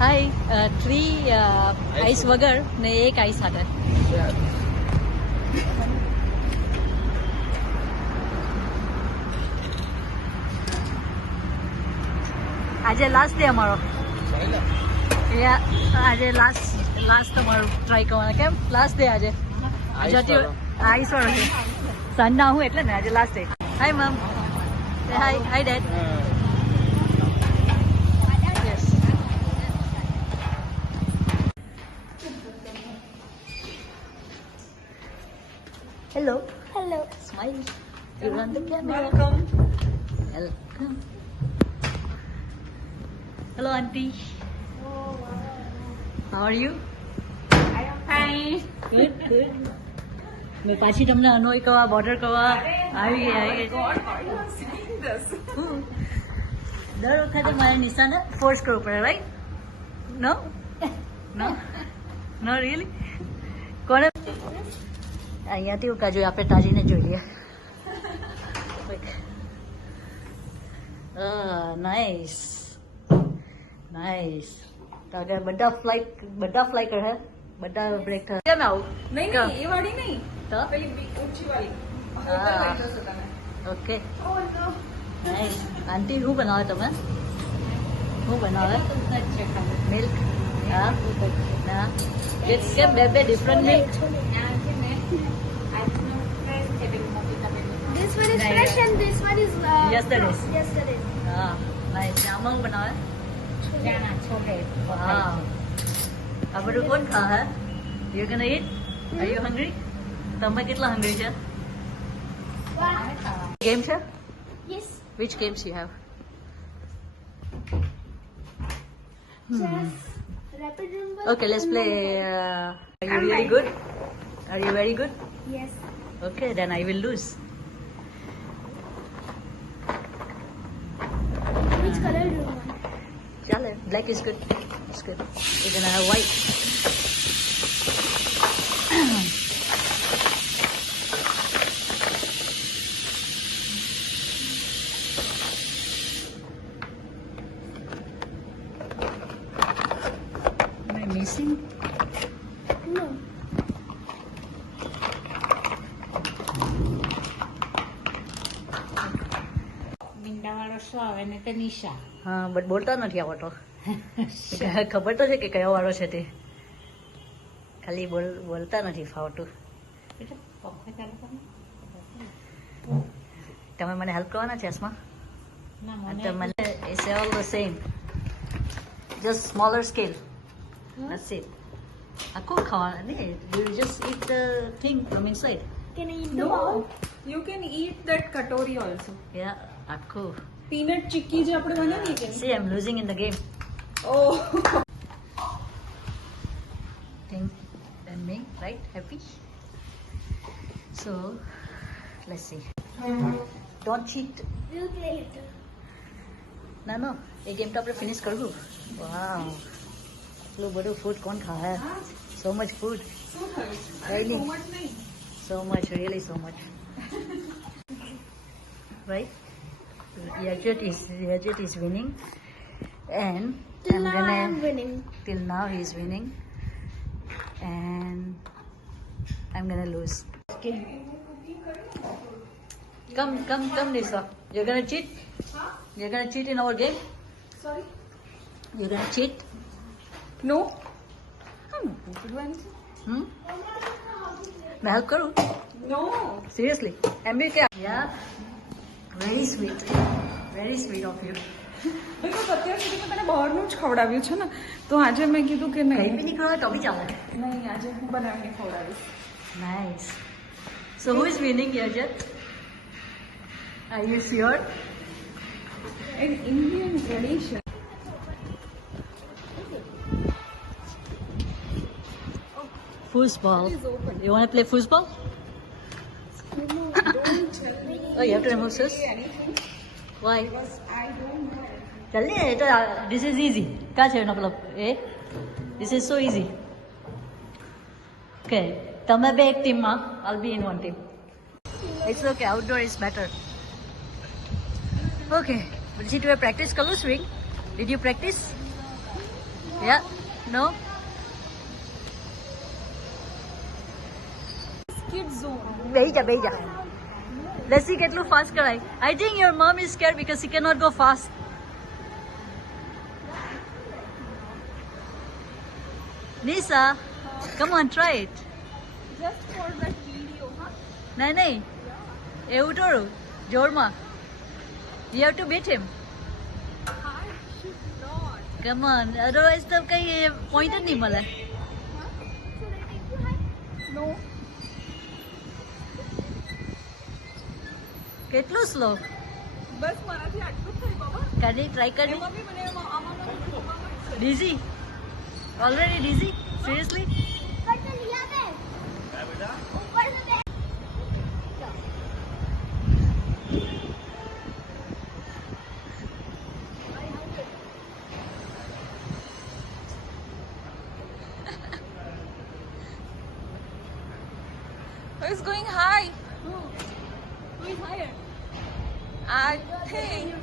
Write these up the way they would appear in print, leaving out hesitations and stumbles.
હાય 3 આઈસ વગર ને 1 આઈસ સાથે. આજે લાસ્ટ ડે અમારો. આજે લાસ્ટ તમારું ટ્રાય કરવાના. કેમ લાસ્ટ ડે આજે? આઈસ વાળો છે. સાંજના હું એટલે ને આજે last day. Hi mum. Hi dad. Hello. Hello. Smile. You run the camera. Welcome. Hello, auntie. How are you? I am fine. Good, good. મેં પાછી તમને અનોય કરવા બોર્ડર કરવા આવી ગઈ. દર વખતે મારે નિશાને ફોર્સ કરવું પડે, રાઈટ? નો નો નો રિયલી. કોને અહીંયાથી ઉકા જોઈએ? આપણે તાજીને જોઈએ. Nice nice. બધા ફ્લાઇટ કરે, બધા બ્રેક થાય. કેમ આવું? નહીં એ વાળી નહીં તો પેલી ઊંચી વાળી. Okay nice. આંટી શું બનાવે તમે? શું બનાવે? મિલ્ક. હા ના કેમ બે different milk? This one is fresh and this one is Yesterday's. Yesterday's. હા નાઇસ. આમાં શું બનાવે? Wow. આ બધું કોણ ખાહે? You gonna eat? Are you hungry? તમે કેટલા hungry છે? Game છે? Yes. Which games you have? Chess. Rapid rumble. Okay, let's play. Are you really good? Are you very good? Yes. Okay, then I will lose. Which color do you want? Chale, black is good. It's good. We're gonna have white. Am I missing? No. મીંડાવાળો શું આવે ને તે નિશા. હા બટ બોલતા નથી આવડતો. ખબર તો છે કે કયો વાળો છે તે, ખાલી બોલતા નથી ફાવતું. એટલે પંખો ચાલુ કરો. તમે મને હેલ્પ કરવાના ચેસમાં? ના તો મને મને it's all the same, just smaller scale. That's it. આખું ખાવાના ને, you just eat the thing from inside. Can I eat the ball? You can eat that katori also. Yeah, આખું. Peanut chikki જે આપણે બનાવીએ કે See, I'm losing in the game. Oh. Think and me, right? Happy? So, let's see. Don't cheat. We'll play later. ના એ ગેમ તો આપણે ફિનિશ કરવું. વાવ, એટલું બધું ફૂડ કોણ ખાય? So much food. Really? So much, really so much. Right? Yajit is winning, and Till now I am winning. Till now he is winning, and I'm gonna lose. Come, Lisa. You're gonna cheat? You're gonna cheat in our game? Sorry. You're gonna cheat? No. I'm not going to do anything. मैं हेल्प करूँ? No. Seriously? MB क्या? Yeah. Very sweet of you. Because અત્યાર સુધી મેં તને બહારનું જ ખવડાવ્યું છે ને, તો આજે મેં કીધું કે કઈ નહીં બી નહીં ખવાય તો બી ચાલે. નહીં આજે હું બનાવીને ખવડાવીશ. Nice. So who is winning here, Jet? Are you sure? An Indian tradition. Foosball. You want to play foosball? Oh, you have to remove this? Why? चल नहीं तो this is easy. क्या चाहिए मतलब ए? This is so easy. Okay. તમે બે એક ટીમમાં, I'll be in one team. It's okay. Outdoor is better. Okay. Did you practice color swing? Did you practice? Yeah? No? Kid zone. બેહી જા બેહી જા. Let's see કેટલું fast કરાય. I think your mom is scared because she cannot go fast. Nisa, come on, try it. Just for that video, huh? નહીં નહીં એવું થોડું જોરમાં. You have to beat him. I should not. Come on, otherwise તો કઈ point જ નહીં મળે. No. કેટલું સ્લો. બસ મારાથી આટલું જ થાય બાબા. કરી ટ્રાય કરી. એમાં બી મને આમાં Dizzy? Already dizzy? Seriously? It's going high. Who is higher? I think.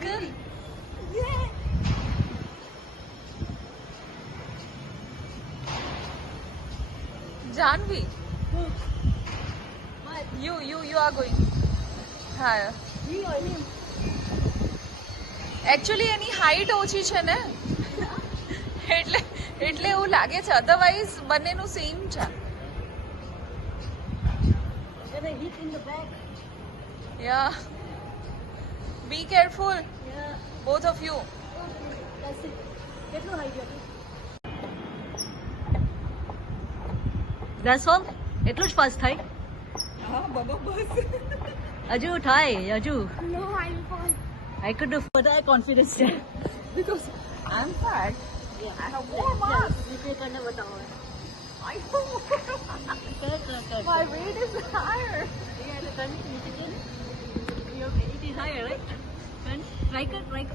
Janvi. You are going higher. Me or him? Actually એની હાઈટ ઓછી છે ને એટલે એટલે એવું લાગે છે અધરવાઇઝ બંનેનું સેમ છે Gonna hit in the back. Yeah be careful Yeah. Both of you That's it. કેટલું high ગયું? That's all? એટલું જ fast થાય? હા બાબા બસ હજુ થાય હજુ. No, I'll fall. I could do further confidence છે. because I'm fat. Yeah. I have more mass. Repeat કરીને બતાવો. I know. Correct. My weight is higher. Yeah, the turn it again. It is higher, right? Turn. Try it.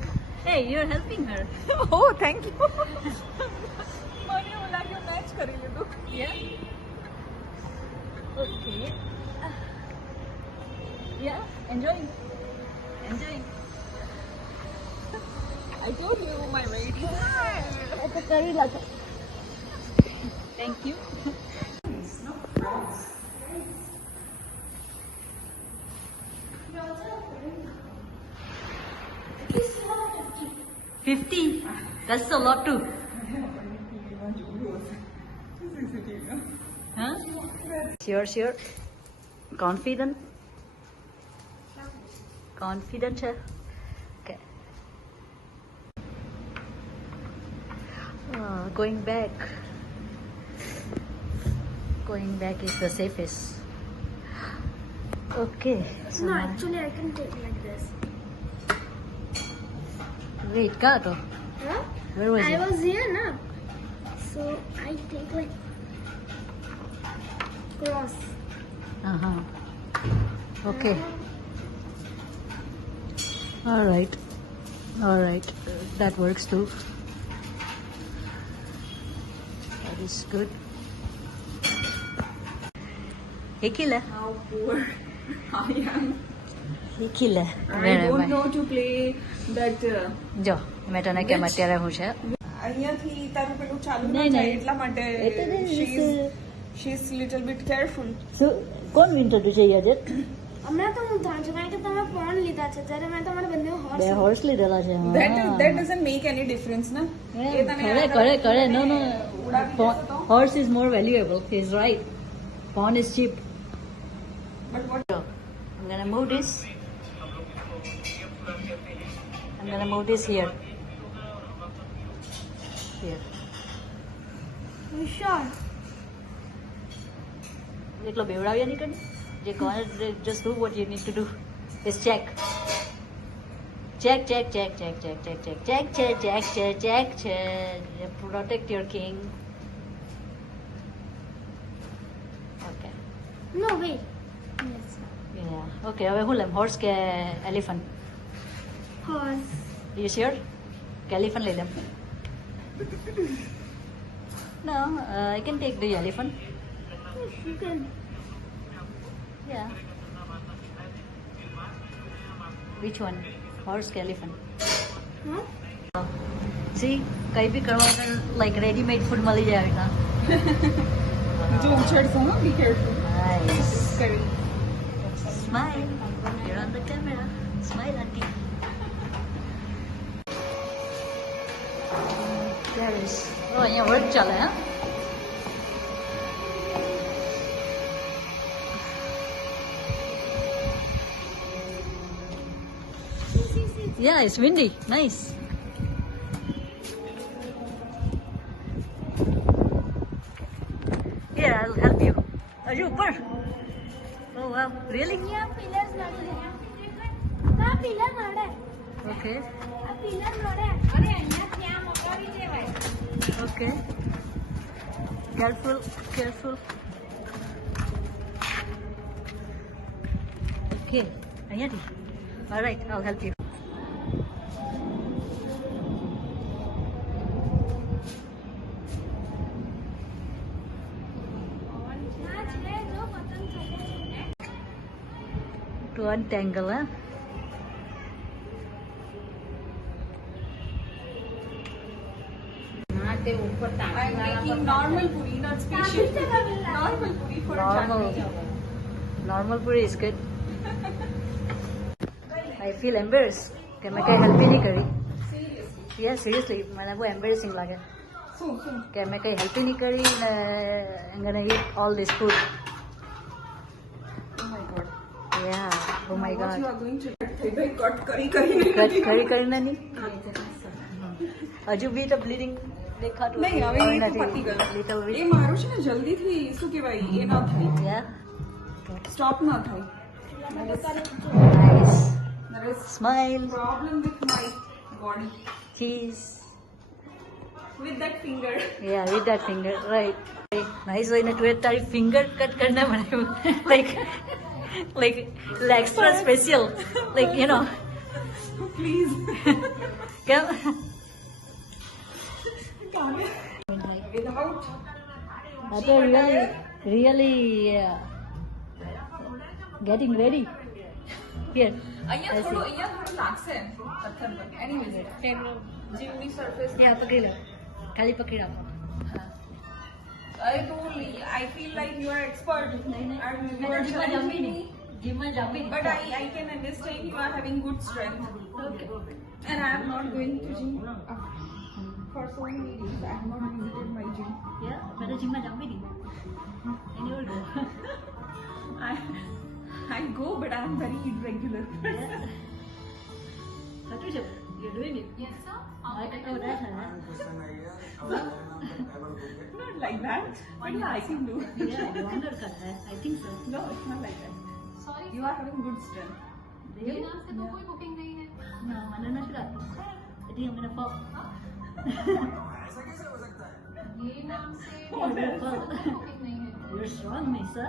Hey, you're helping her. Oh, thank you. મને એવું લાગ્યું મેચ કરી લીધું. Yeah. Okay. Yeah, enjoying. I told you my weight is higher. It's very lucky. Thank you. 50? That's a lot too. Huh? Sure. Confident? Confident? Okay. Going back. Going back is the safest. Okay. So No, now- actually, I can take like this. Wait, Kato. Huh? Where was I it? was here, na. So I take like cross. Okay. All right. That works too. That is good. Hikila. How poor I am. Hikila. I don't know to play that. જો મેં તને કેમ અત્યારે હું છે અહીંયાથી તારું પેલું ચાલુ નહીં, ન થાય નહીં. એટલા માટે એટલે જ she's little bit careful. કોણ વિન્ટર છે યાદ હમણાં તો હું ધાન છું કારણ કે તમે ફોન લીધા છે જ્યારે મેં તમારા બંને બે હોર્સ હોર્સ લીધેલા છે That doesn't make any difference ના એ તને કરે નો ઉડાવી દેતો તો. Horse is more valuable he is right phone is cheap But what I'm gonna move this. I'm gonna move this here. Here. You sure? એકલો બેવડાવ્યા નહીં કરી જે કોને just do what you need to do is check protect your king. Okay. No, wait. Yes. Yeah. Okay, હવે હું લેમ હોર્સ કે એલિફન્ટ Horse. you sure કે એલિફન્ટ લઈ લેમ no I can take the elephant. Yes, you can. Yeah. Which one? Horse ke elephant? Huh? C કંઈ બી કરવા like readymade food મળી જાય આવી રીતના જો ઉછળશો હો બી કેરફુલ નાઈસ કરી smile you're on the camera smile auntie Paris oh અહીંયા વર્ક ચાલે હા Yeah, it's windy. Nice. Here, I'll help you. Are you upper? Oh wow, really? અહીંયા પિલર્સ નડે ના પિલર નડે Okay, આ પિલર નડે અરે અહીંયાથી આ મગાવી દેવાય okay. Careful, careful. Okay, અહીંયાથી. All right, I'll help you. ના છે જો પતંગ ચડે To untangle, huh? હા તે ઉપર I'm making normal puri, not special. Normal puri for Normal. Janvi. Normal puri is good. I feel embarrassed કે મેં કંઈ હેલ્પ નહીં કરી યા સિરિયસલી મને બહુ એમ્બેરેસિંગ લાગે શું કે મેં કંઈ હેલ્પ નહીં કરી ને I'm gonna eat all this food. Oh my god. Yeah, oh my What you god. are going to do? થઈ ગઈ કટ કરીને કટ કરીને નહીં હજુ બી તો બ્લીડિંગ દેખાતું નહીં હવે એ તો પતી ગયું લિટલ એ વીટ મારું છે ને જલ્દીથી શું કહેવાય એ ના થાય યા સ્ટોપ ના થાય nice there is smile problem with my body cheese with that finger Yeah, with that finger, right. Nice way to it. तारी finger cut करना पड़ेगा. like extra special. Like you know. please क्या? without That was really getting ready. Here. અહીંયા થોડું લાગશે પથ્થર પર એનીવેઝ જીમની સરફેસ Yeah, પકડી લો. ખાલી પકડી રાખો. I told you, I feel like you are expert and you are challenging me, જીમમાં જમી but I can understand you are having good strength and I am not going to gym for so many days. I have not visited my gym. Yeah, મેં તો જીમમાં જમી દીધું. Any old girl. I go but I am very irregular. Patricia, you're doing it. Yes, sir. Oh, that's nice. Not like that, but yeah, I can do. Yeah, longer cut है. I think so. No, it's not like that. Sorry, You are having good strength. Really? नाम से तो कोई बुकिंग नहीं है No, मैंने ना शुरू I think I'm gonna fall. ये नाम से I'm gonna fall. बुकिंग नहीं है You're strong, Misa.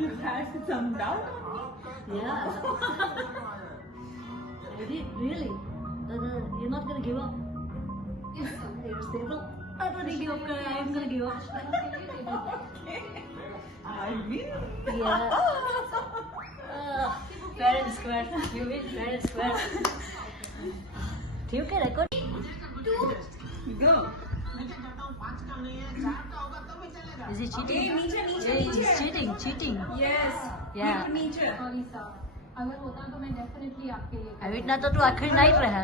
You had some doubt. Yeah. Really? You're not gonna give up. You're stable. I don't think give up. I'm gonna give up. I will. Yeah. Fair and square. You win fair and square. ठीक है record. Go. Is he cheating? Hey, नीचे, नीचे, Yeah, he's नीचे. cheating. Yes. Yeah. Keep नीचे. Sorry sir अगर होता तो मैं डेफिनेटली आपके लिए अभी इतना तो तू आखिर नाइट रहा.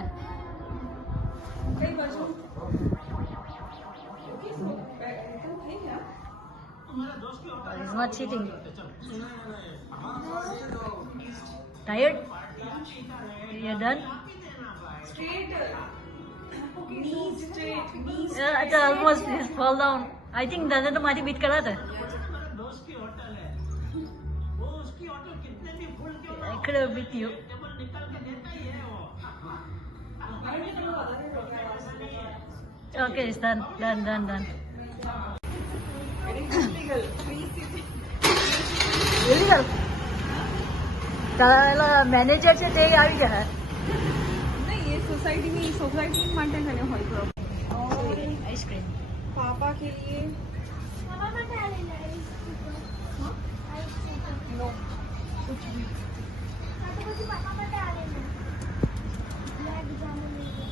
कई बाजू. He's not cheating. Tired? You're done? Straight. Knees straight. Knees. Yeah, it's almost he's fall down. I think दादा तो मारी बीट करा था. I could have beat you. Okay, it's done. Done. Illegal. Illegal. તારા મેનેજર છે તે આવી ગયા. नहीं ये सोसाइटी માટે કને હોય પ્રોબ્લેમ. આઈસ્ક્રીમ. पापा के लिए પાપા માટે આ લઈ લે नो कुछ भी. આ તો પછી પાપા માટે આ લઈ લે બ્લેક જામુન લઈ લે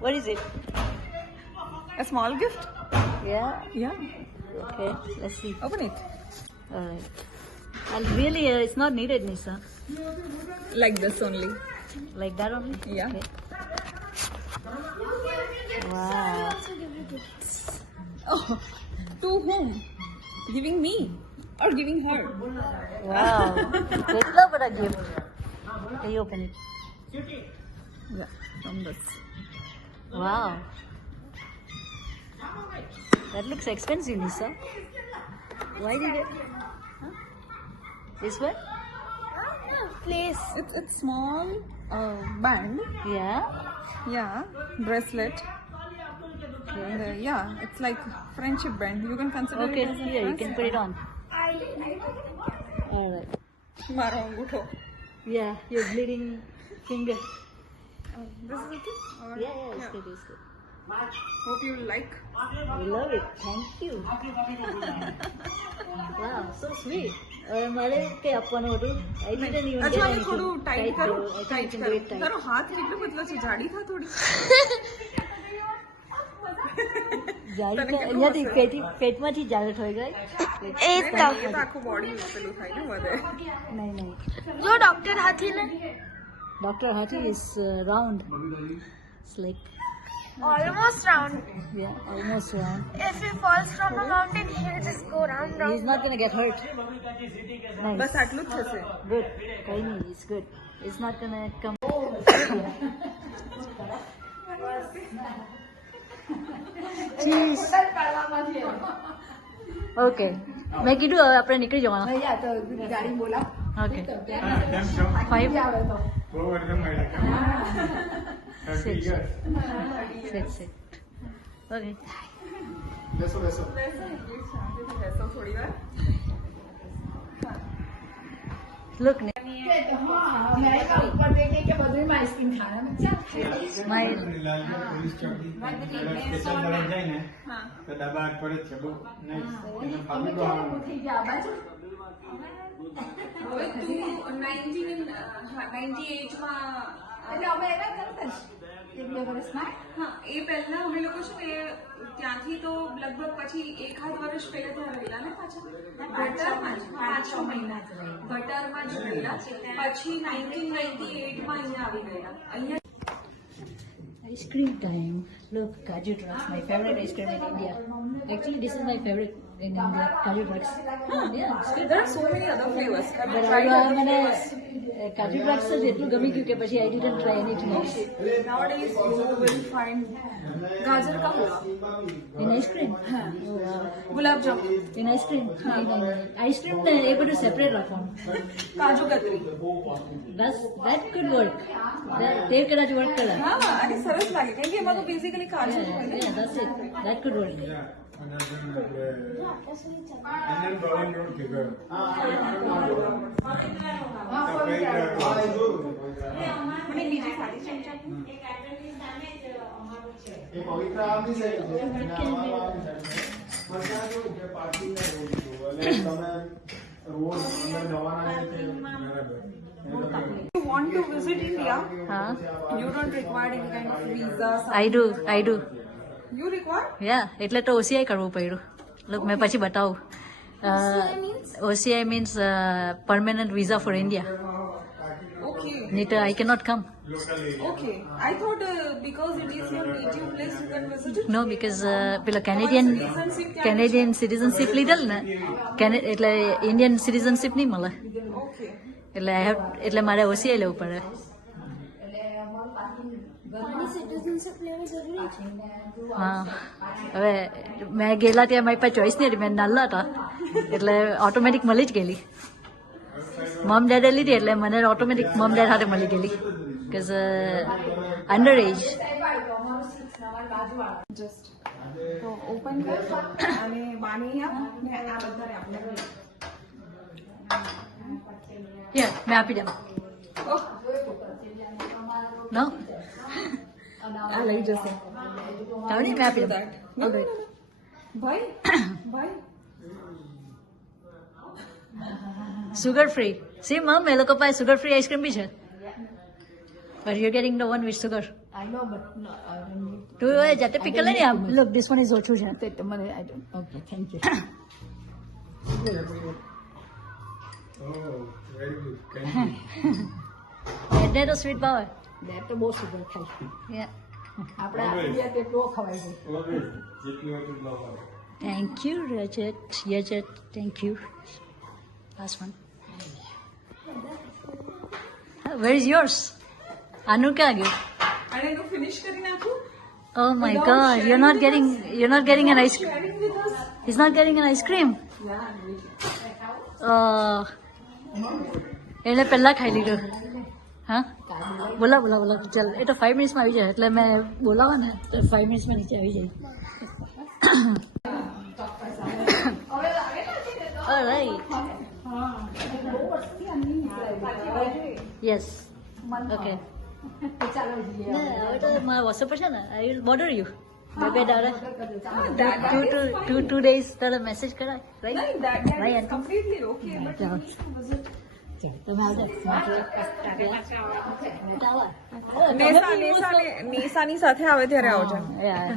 What is it? A small gift? Yeah. Yeah. Okay. Let's see. Open it. All right. And really, it's not needed, Nisa. Like this only. Like that only. Yeah. Okay. Wow. Oh, to whom? Giving me or giving her? Wow. Ketla bada gift. Can you open it? Yeah, from this. Wow. That looks expensive, Nisa. Why did it? Huh? This one? Place. It's small band. Yeah. Yeah, bracelet. And yeah, it's like friendship band. You can consider Okay. it as a Here, you can put it on. All right. Maro angutho. Yeah, your bleeding finger. This is okay? Or Yeah, it's good. It's good. Hope you like. We love it. Thank you. Wow, so sweet. મારે કઈ આપવાનું હતું? I didn't even get अच्छा, ये anything. थोड़ू टाइट करो. I think tight you can करो. do it tight. तारो हाथ કેટલો પતલો છે, જાડી થા થોડી. જાડી તને તો કેટલું અહીંયાથી હશે? પેટમાંથી જાડટ હોય ગઈ. એ એ તો આખું બોડી પેલું થાય ને વધે. નહીં નહીં. જો ડોક્ટર હાથી ને Dr. Hathi is round. It's like, almost round. yeah, almost round. If he falls from a mountain, he'll just go round, round. He's not gonna get hurt. Nice. બસ આટલું જ થશે. Good. કઈ નહીં, it's good. It's not gonna come. Cheese. Okay. મેં કીધું હવે આપણે નીકળી જવાના. Okay. Five. Sit. Sit. Okay. બેસો થોડી વાર. Look, Nick. Smile. હવે તું 98 માં હા એ પહેલા અમે લોકો છે ને ત્યાંથી તો લગભગ પછી એકાદ વર્ષ પહેલા ત્યાં રહેલા ને પાછા ગટરમાં જ 5-6 મહિના ગટરમાં જ રહેલા પછી 1998 માં અહીંયા આવી ગયા અહીંયા Ice cream time. Look, Kaju Drugs, my favorite ice cream in India. Actually, this is my favorite in India, Kaju Drugs. Yeah, it's good. there are so many other flavors. Have you But tried other મને flavors? Kaju Drugs જ એટલું ગમી ગયું કે પછી I didn't try anything else. Nowadays you will find गाजर का हलवा, In ice cream? Oh, wow. Gulab jamun, In ice cream? નહીં. Ice cream ને એ બધું separate રાખવાનું. काजू कतरी. That could work. તે કદાચ work કરે. હા અને સરસ લાગે કેમ કે એમાં તો બેઝિકલી કાજુ હોય ને. Yeah, that's it. That could work. મને બીજી સારી ચમચા You want to visit India? Huh? You don't require any kind of visa. I do. You require? Yeah, એટલે તો OCI કરવું પડ્યું. Look, મેં પછી બતાવું. OCI means permanent visa for India. Okay. Need I cannot come. Okay. I thought because it is your native place, you can visit it. No, because પેલા Canadian citizenship લીધેલ ને એટલે Indian citizenship નહીં મળે. Okay. એટલે મારે OCI લેવું પડે. Citizenship લેવી જરૂરી છે. હા હવે મેં ગયેલા ત્યાં મારી પાસે ચોઈસ નહીં હતી, મેં નાના હતા એટલે ઓટોમેટિક મળી જ ગયેલી. મમ ડેડે લીધી એટલે મને ઓટોમેટિક મમ ડેડ સાથે મળી ગયેલી because under age. Just so open કર અને બાની આપ ને આ બધાને આપણે મેં આપી દઉં. નો આ લઈ જશે. તાવડી મેં આપી દઉં. ભાઈ ભાઈ સુગર ફ્રી. સી મમ એ લોકો પાસે સુગર ફ્રી આઈસ્ક્રીમ બી છે. But you're getting the one with sugar. I know, but no, તું એ જાતે પિક કરી લે ને આમ look this one is ઓછું છે તે મને I don't. Okay, thank you. Oh, very good. Thank you. એટલે તો સ્વીટ ભાવે That તો બહુ સુગર ખાય. Yeah. આપણે આપીએ તેટલો ખવાય છે. Always. જેટલું હોય એટલું લાવવાનું. Thank you, Rajat. Yajat, thank you. Last one. Where is yours? Anu ક્યાં ગયું? અને એનું ફિનિશ કરી નાખું. Oh my God! You're not getting an ice cream. He's not getting an ice cream. એને પહેલા ખાઈ લીધું. હા? બોલા ચાલ એ તો 5 મિનિટ્સમાં આવી જાય એટલે મેં બોલાવા ને તો 5 મિનિટ્સમાં નીચે આવી જાય. Alright. Yes. Okay. હવે તો મારા વોટ્સએપ પર છે ને આઈ વિલ બોર્ડર યુ બે દાડે 2 days તારે મેસેજ કરાય right That is completely okay. But તમે આવજો નેસાની સાથે આવે ત્યારે આવજો.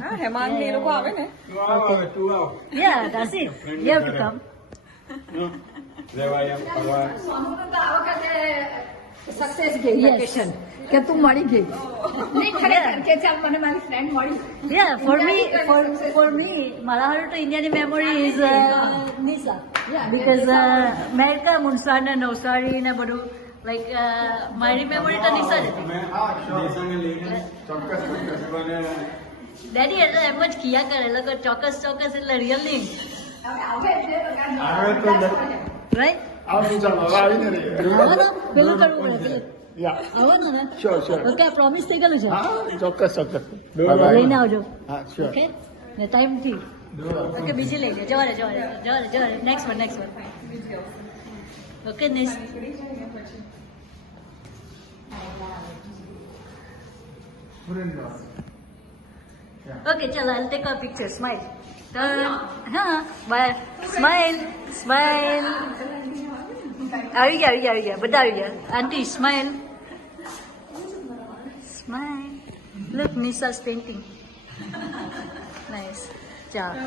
હા, હેમાંગ ને એ લોકો આવે ને. Two hours. Yeah, that's it. You have to come. No. રેવાય એમ ફરવા. સક્સેસ ગઈ વેકેશન કે તું મળી ગઈ નહીં ખરેખર કે ચાલ મને મારી ફ્રેન્ડ મળી Yeah, for me, મારા હારું તો ઇન્ડિયાની મેમરી ઇઝ નિશા. Because મેં મુનસ્વાડ ને નવસારી ને બધું લાઈક મારી મેમરી તો નિશા જ હતી. અમે દેશાને લઈને ચોક્કસ બને. ડેડી એટલે એમ જ કિયા કરે એ લોકો ચોક્કસ એટલે રિયલ નહીં આવે તો રાઈટ આવજો ચાલો હવે આવીને રહીએ. પેલું કરવું પડે પેલું યા આવવાનું ને Sure, sure. ઓકે પ્રોમિસ થઈ ગયેલું છે હા ચોક્કસ લઈને આવજો હા શ્યોર ઓકે ને ટાઈમથી ઓકે બીજી લઈ લે જવા દે next one okay next okay ચાલો I'll take a picture smile હા બાય સ્માઇલ આવી ગયા બધા આવી ગયા aunty smile look Nisha's painting nice ચાલો